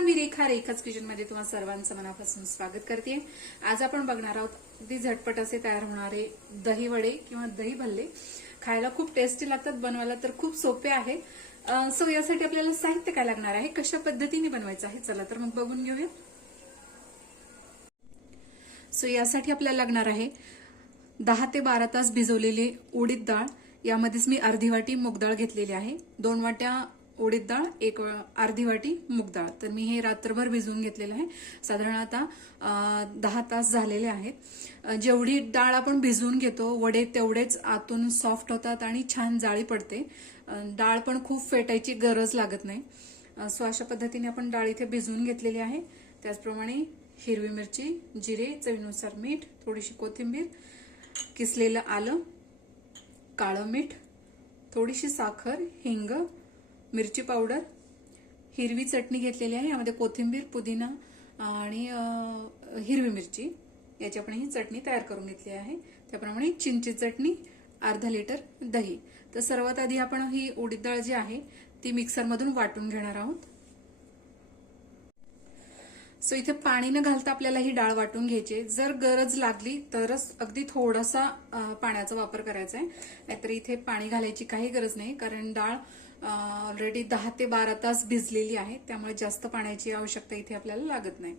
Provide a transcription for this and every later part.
नमस्कार, मी रेखा रेखाच किचन मध्ये तुम्हा सर्वांचं मनापासून स्वागत करते। आज आपण बघणार आहोत अगदी झटपट असे तयार होणारे दही वडे किंवा दही भल्ले। खायला खूप टेस्टी लागतात, बनवायला तर खूप सोपे आहे। सो यासाठी आपल्याला साहित्य काय लागणार आहे, कशा पद्धतीने बनवायचं आहे, चला तर मग बघून घेऊया। सो यासाठी आपल्याला लागणार आहे 10 ते 12 तास भिजवलेली उडीद डाळ। यामध्येच मी अर्धी वाटी मूग डाळ घेतलेली आहे। 2 वाट्या उडीद डाळ, अर्धी वाटी मूग डाळ। तर मी हे रात्रभर भिजवून घेतलेलं आहे। साधारण आता 10 तास झालेले आहेत। जेवढी डाळ आपण भिजवून घेतो वडे तेवढेच आतून सॉफ्ट होतात आणि छान जाळी पडते। डाळ पण खूप फेटायची गरज लागत नाही। सो अशा पद्धतीने आपण डाळ इथे भिजवून घेतलेली आहे। त्याचप्रमाणे हिरवी मिरची, जिरे, चवीनुसार मीठ, थोडीशी कोथिंबीर, किसलेलं आलं, काळं मीठ, थोडीशी साखर, हिंग, मिरची पावडर, हिरवी चटणी घेतलेली आहे। यामध्ये कोथिंबीर, पुदिना आणि हिरवी मिरची याची आपण ही चटणी तयार करून घेतली आहे। त्याप्रमाणे चिंचची चटणी, अर्धा लिटर दही। तर सर्वात आधी आपण ही उडीद डाळ जी आहे ती मिक्सर मधून वाटून घेणार आहोत। सो इथे पाणी न घालता आपल्याला ही डाळ वाटून घ्यायची। जर गरज लागली तरच अगदी थोडासा पाण्याचा वापर करायचा आहे, नाहीतर इथे पाणी घालायची काही गरज नाही, कारण डाळ ऑलरेडी 10 ते 12 तास भिजलेली आहे, त्यामुळे जास्त पाण्याची आवश्यकता इथे आपल्याला लागत नाही।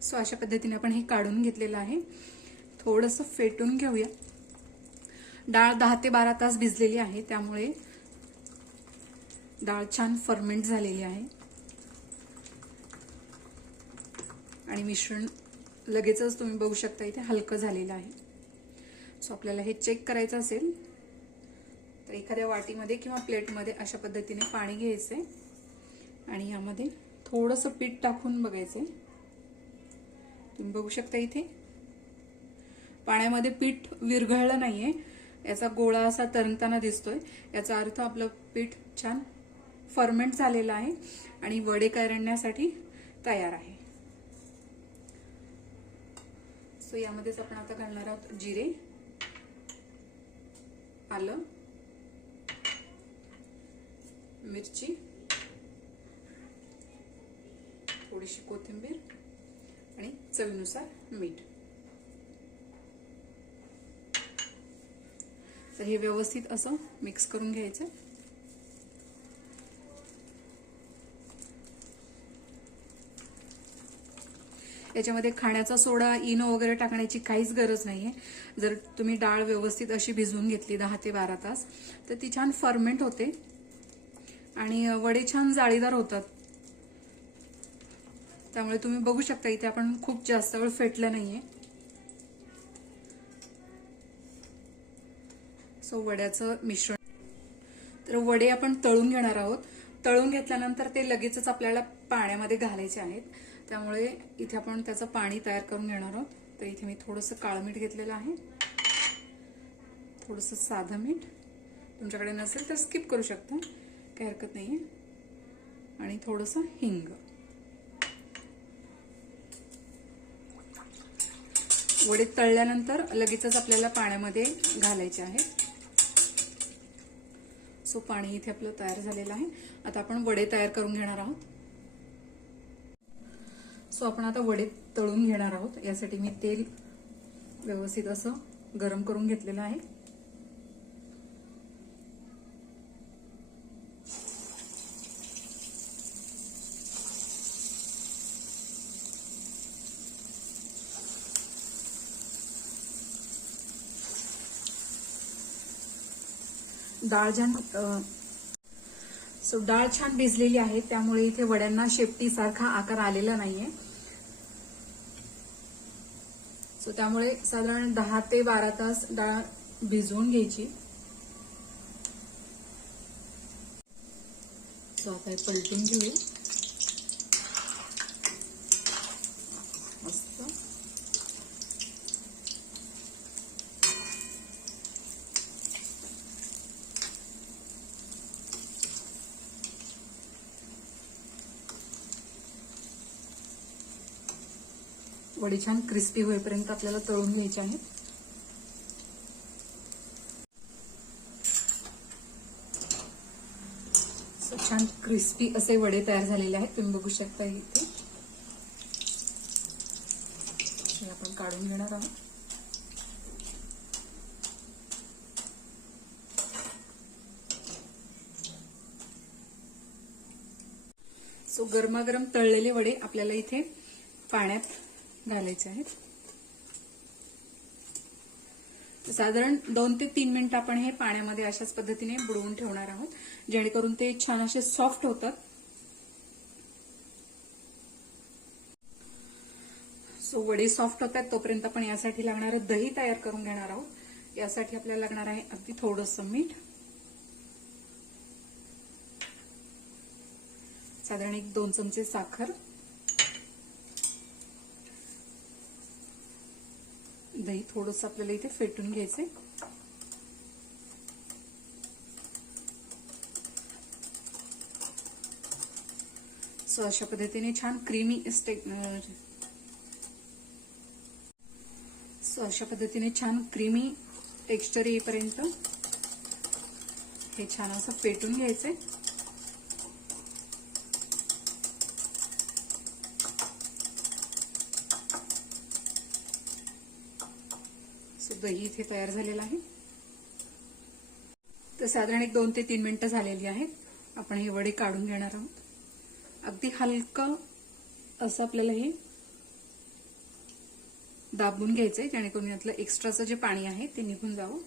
सो अशा पद्धतीने आपण हे काढून घेतलेलं आहे। थोडंसं फेटून घेऊया। डाळ 10 ते 12 तास भिजलेली आहे, त्यामुळे डाळ छान फर्मेंट झालेली आहे आणि मिश्रण लगेचच तुम्ही बघू शकता इथे हलकं झालेलं आहे। सो आपल्याला हे चेक करायचं असेल तर एखाद्या वाटीमध्ये किंवा प्लेटमध्ये अशा पद्धतीने पाणी घ्यायचंय आणि यामध्ये थोडंसं पीठ टाकून बघायचंय। तुम्ही बघू शकता इथे पाण्यामध्ये पीठ विरघळलं नाहीये, याचा गोळा असा तरंगताना दिसतोय। याचा अर्थ आपलं पीठ छान फर्मेंट झालेलं आहे आणि वडे करण्यासाठी तयार आहे। सो यामध्येच आपण आता घालणार आहोत जिरे, आलं, मिरची, थोडीशी कोथिंबीर आणि चवीनुसार मीठ। तर हे व्यवस्थित असं मिक्स करून घ्यायचं। याच्यामध्ये खाण्याचा सोडा, इनो वगैरे टाकण्याची काहीच गरज नाहीये। जर तुम्ही डाळ व्यवस्थित अशी भिजवून घेतली 10 ते 12 तास तर ती छान फर्मेंट होते आणि वडे छान जाळीदार होतात। त्यामुळे तुम्ही बघू शकता इथे आपण खूप जास्त वेळ फेटलं नाहीये। सो वड्याचं मिश्रण, तर वडे आपण तळून घेणार आहोत। तळून घेतल्यानंतर ते लगेचच आपल्याला पाण्यामध्ये घालायचे आहेत, त्यामुळे इथे आपण त्याचं पाणी तयार करून घेणार आहोत। तर इथे मी थोडंसं काळं मीठ घेतलेलं आहे, थोडंसं साधं मीठ, तुमच्याकडे नसेल तर स्किप करू शकता, काही हरकत नाहीये, आणि थोडंसं हिंग। वडे तळल्यानंतर लगेचच आपल्याला पाण्यामध्ये घालायचे आहेत। सो पाणी इथे आपलं तयार झालेलं आहे। आता आपण वडे तयार करून घेणार आहोत। सो आपण आता वडे तळून घेणार आहोत। यासाठी मी तेल व्यवस्थित असं गरम करून घेतलेलं आहे। डाळ छान भिजलेली आहे, त्यामुळे इथे वड्यांना शेपटी सारखा आकार आलेला नाहीये। सो त्यामुळे साधारण 10 ते 12 तास डाळ भिजवून घ्यायची। सो आता पलटून घेऊया। मस्त वडी छान क्रिस्पी होईपर्यंत आपल्याला तळून घ्यायची आहेत। छान क्रिस्पी असे वडे तयार झालेले आहेत, तुम्ही बघू शकता इथे. हे आपण काढून घेणार आहोत. सो गरमागरम तळलेले वडे आपल्याला इथे पाण्यात घालायचे आहेत. साधारण 2 ते 3 मिनिटं आपण हे पाण्यामध्ये अशाच पद्धतीने बुडवून ठेवणार आहोत, जेणेकरून ते छान असे सॉफ्ट होतात. सो वडे सॉफ्ट होतात तोपर्यंत आपण यासाठी लागणारे दही तयार करून घेणार आहोत. यासाठी आपल्याला लागणार आहे अगदी थोडंसं मीठ, साधारण 1-2 चमचे साखर, दही थोडंसं आपल्याला इथे फेटून घ्यायचंय. सो अशा पद्धतीने छान क्रीमी टेक्स्चर येईपर्यंत हे छान असं फेटून घ्यायचंय. दही इथे तयार झालेलं आहे. तर साधारण 1-2 ते 3 मिनिटं झालेली आहेत. आपण हे वडे काढून घेणार आहोत. अगदी हलकं असं आपल्याला हे दाबून घ्यायचंय, जेणेकरून यातलं एक्स्ट्राचं जे पाणी आहे ते निघून जावं.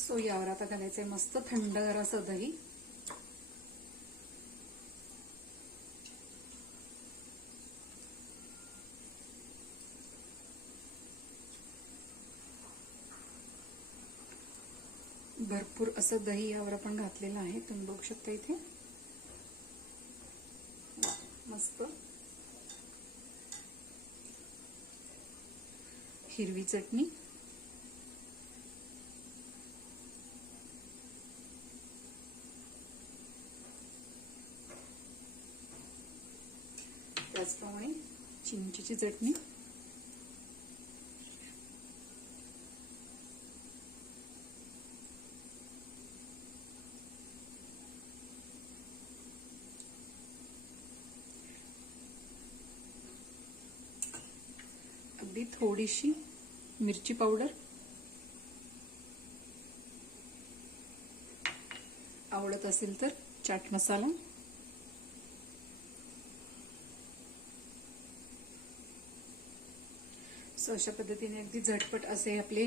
सो यावर आता घालायचंय मस्त थंडगार असं दही. भरपूर असं दही यावर आपण घातलेलं आहे, तुम्ही बघू शकता इथे. मस्त हिरवी चटणी, त्याचप्रमाणे चिंचेची चटणी, अगदी थोडीशी मिरची पावडर, आवडत असेल तर चाट मसाला, सो अशा पद्धतीने अगदी झटपट असे आपले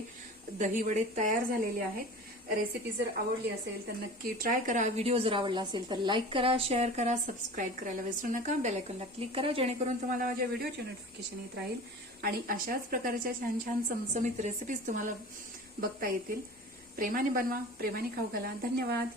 दही वडे तयार झालेले आहेत. रेसिपी जर आवडली असेल तर नक्की ट्राय करा. व्हिडिओ जर आवडला असेल तर लाईक करा, शेअर करा, सबस्क्राईब करायला विसरू नका. बेल आयकॉनला क्लिक करा, जेणेकरून तुम्हाला माझ्या व्हिडिओचे नोटिफिकेशन येत राहील आणि अशाच प्रकारच्या छान छान चमचमीत रेसिपीज तुम्हाला बघता येतील. प्रेमाने बनवा, प्रेमाने खाऊ घाला. धन्यवाद.